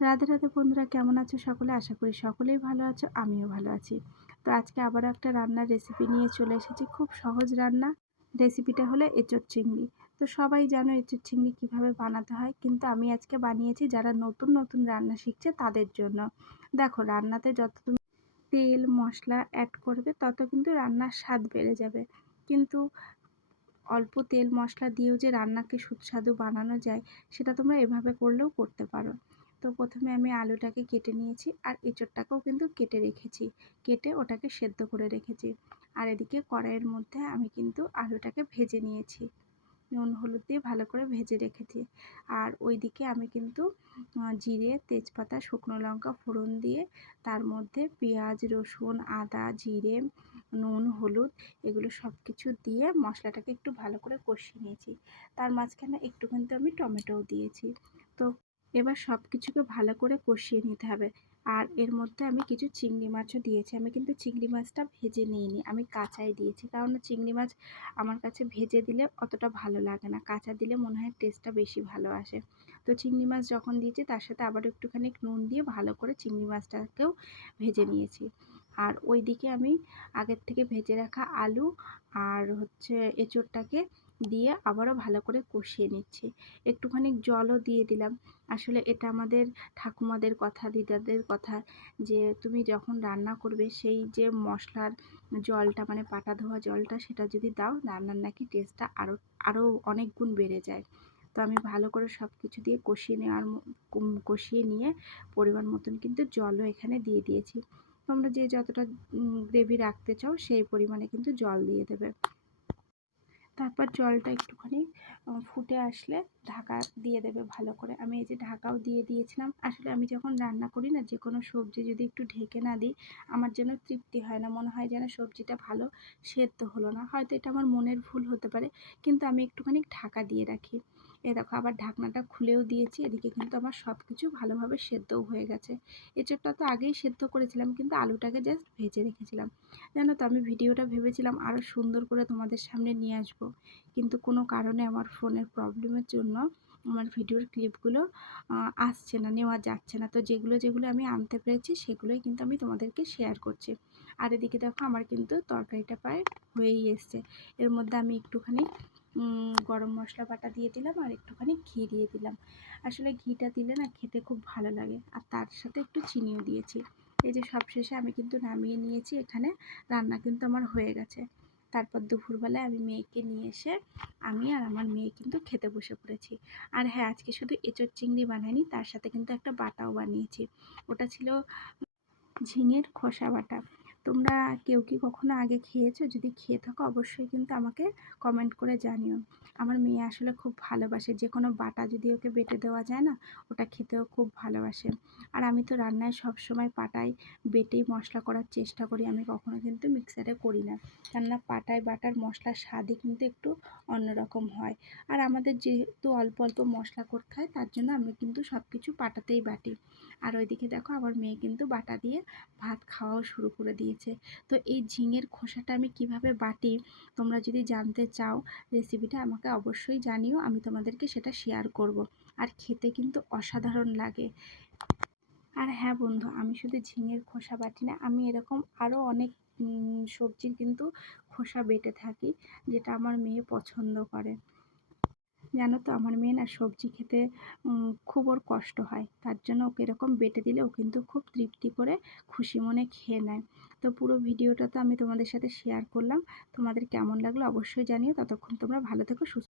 রাধে রাধে বন্ধুরা, কেমন আছো সকলে? আশা করি সকলেই ভালো আছো, আমিও ভালো আছি। তো আজকে আবারও একটা রান্নার রেসিপি নিয়ে চলে এসেছি। খুব সহজ রান্না। রেসিপিটা হলো এঁচোড় চিংড়ি। তো সবাই জানো এঁচোড় চিংড়ি কীভাবে বানাতে হয়, কিন্তু আমি আজকে বানিয়েছি যারা নতুন নতুন রান্না শিখছে তাদের জন্য। দেখো, রান্নাতে যত তুমি তেল মশলা অ্যাড করবে তত কিন্তু রান্নার স্বাদ বেড়ে যাবে, কিন্তু অল্প তেল মশলা দিয়েও যে রান্নাকে সুস্বাদু বানানো যায় সেটা তোমরা এভাবে করলেও করতে পারো। তো প্রথমে আমি আলুটাকে কেটে নিয়েছি, আর এঁচোড়টাকেও কিন্তু কেটে রেখেছি, কেটে ওটাকে সেদ্ধ করে রেখেছি। আর এদিকে কড়াইয়ের মধ্যে আমি কিন্তু আলুটাকে ভেজে নিয়েছি, নুন হলুদ দিয়ে ভালো করে ভেজে রেখেছি। আর ওইদিকে আমি কিন্তু জিরে তেজপাতা শুকনো লঙ্কা ফোড়ন দিয়ে তার মধ্যে পেঁয়াজ রসুন আদা জিরে নুন হলুদ এগুলো সব কিছু দিয়ে মশলাটাকে একটু ভালো করে কষিয়ে নিয়েছি। তার মাঝখানে একটু কিন্তু আমি টমেটোও দিয়েছি। তো এবার সব কিছুকে ভালো করে কষিয়ে নিতে হবে। আর এর মধ্যে আমি কিছু চিংড়ি মাছও দিয়েছি। আমি কিন্তু চিংড়ি মাছটা ভেজে নিইনি, আমি কাঁচাই দিয়েছি, কারণ চিংড়ি মাছ আমার কাছে ভেজে দিলে অতটা ভালো লাগে না, কাঁচা দিলে মনে হয় টেস্টটা বেশি ভালো আসে। তো চিংড়ি মাছ যখন দিয়েছি তার সাথে আবার একটুখানি নুন দিয়ে ভালো করে চিংড়ি মাছটাকেও ভেজে নিয়েছি। আর ওইদিকে আমি আগের থেকে ভেজে রাখা আলু আর এঁচোড়টাকে দিয়ে আবারও ভালো করে কষিয়ে নিচ্ছি। একটুখানি জলও দিয়ে দিলাম। আসলে এটা আমাদের ঠাকুমাদের কথা দিদাদের কথা, যে তুমি যখন রান্না করবে সেই যে মশলার জলটা মানে পাটা ধোয়া জলটা সেটা যদি দাও, রান্নার নাকি টেস্টটা আরও অনেক গুণ বেড়ে যায়। তো আমি ভালো করে সব কিছু দিয়ে কষিয়ে নিয়ে পরিমাণ মতন কিন্তু জলও এখানে দিয়ে দিয়েছি। তোমরা যে যতটা গ্রেভি রাখতে চাও সেই পরিমাণে কিন্তু জল দিয়ে দেবে। তারপর জলটা একটুখানি ফুটে আসলে ঢাকা দিয়ে দেবে ভালো করে। আমি এই যে ঢাকাও দিয়ে দিয়েছিলাম। আসলে আমি যখন রান্না করি না, যে কোনো সবজি যদি একটু ঢেকে না দিই আমার যেন তৃপ্তি হয় না, মনে হয় যেন সবজিটা ভালো সেদ্ধ হলো না। হয়তো এটা আমার মনের ভুল হতে পারে, কিন্তু আমি একটুখানি ঢাকা দিয়ে রাখি। এই দেখো, আবার ঢাকনাটা খুলেও দিয়েছি। এদিকে কিন্তু আমার সব কিছু ভালোভাবে সেদ্ধও হয়ে গেছে। এঁচোড়টা তো আগেই সেদ্ধ করেছিলাম, কিন্তু আলুটাকে জাস্ট ভেজে রেখেছিলাম। জানো তো, আমি ভিডিওটা ভেবেছিলাম আরও সুন্দর করে তোমাদের সামনে নিয়ে আসবো, কিন্তু কোনো কারণে আমার ফোনের প্রবলেমের জন্য আমার ভিডিওর ক্লিপগুলো আসছে না, নেওয়া যাচ্ছে না। তো যেগুলো যেগুলো আমি আনতে পেরেছি সেগুলোই কিন্তু আমি তোমাদেরকে শেয়ার করছি। আর এদিকে দেখো, আমার কিন্তু তরকারিটা প্রায় হয়েই এসছে। এর মধ্যে আমি একটুখানি গরম মশলা বাটা দিয়ে দিলাম, আর একটুখানি ঘি দিয়ে দিলাম। আসলে ঘিটা দিলে না খেতে খুব ভালো লাগে, আর তার সাথে একটু চিনিও দিয়েছি। এই যে সবশেষে আমি কিন্তু নামিয়ে নিয়েছি। এখানে রান্না কিন্তু আমার হয়ে গেছে। তারপর দুপুরবেলায় আমি মেয়েকে নিয়ে এসে আমি আর আমার মেয়ে কিন্তু খেতে বসে পড়েছি। আর হ্যাঁ, আজকে শুধু এঁচোড় চিংড়ি বানাইনি, তার সাথে কিন্তু একটা বাটাও বানিয়েছি। ওটা ছিল ঝিঙের খোসা বাটা। তোমরা কেউ কি কখনো আগে খেয়েছো? যদি খেয়ে থাকো অবশ্যই কিন্তু আমাকে কমেন্ট করে জানিও। আমার মেয়ে আসলে খুব ভালোবাসে, যে কোনো বাটা যদি ওকে বেটে দেওয়া যায় না, ওটা খেতেও খুব ভালোবাসে। আর আমি তো রান্নায় সবসময় পাটায় বেটেই মশলা করার চেষ্টা করি, আমি কখনো কিন্তু মিক্সারে করি না, কেননা পাটায় বাটার মশলার স্বাদই কিন্তু একটু অন্যরকম হয়। আর আমাদের যেহেতু অল্প অল্প মশলা করতে হয়, তার জন্য আমি কিন্তু সব কিছু পাটাতেই বাটি। আর ওইদিকে দেখো, আমার মেয়ে কিন্তু বাটা দিয়ে ভাত খাওয়াও শুরু করে দিয়েছে। তো এই ঝিঙের খোসাটা আমি কিভাবে বাটি, তোমরা যদি জানতে চাও রেসিপিটা আমাকে অবশ্যই জানিও, আমি তোমাদেরকে সেটা শেয়ার করব। আর খেতে কিন্তু অসাধারণ লাগে। আর হ্যাঁ বন্ধু, আমি শুধু ঝিঙের খোসা বাটি না, আমি এরকম আরও অনেক সবজির কিন্তু খোসা বেটে থাকি, যেটা আমার মেয়ে পছন্দ করে। জানো তো, আমার মেয়ে না সবজি খেতে খুব ওর কষ্ট হয়, তার জন্য ওকে এরকম বেটে দিলে ও কিন্তু খুব তৃপ্তি করে খুশি মনে খেয়ে নেয়। তো পুরো ভিডিওটা তো আমি তোমাদের সাথে শেয়ার করলাম। তোমাদের কেমন লাগলো অবশ্যই জানিও। ততক্ষণ তোমরা ভালো থেকো, সুস্থ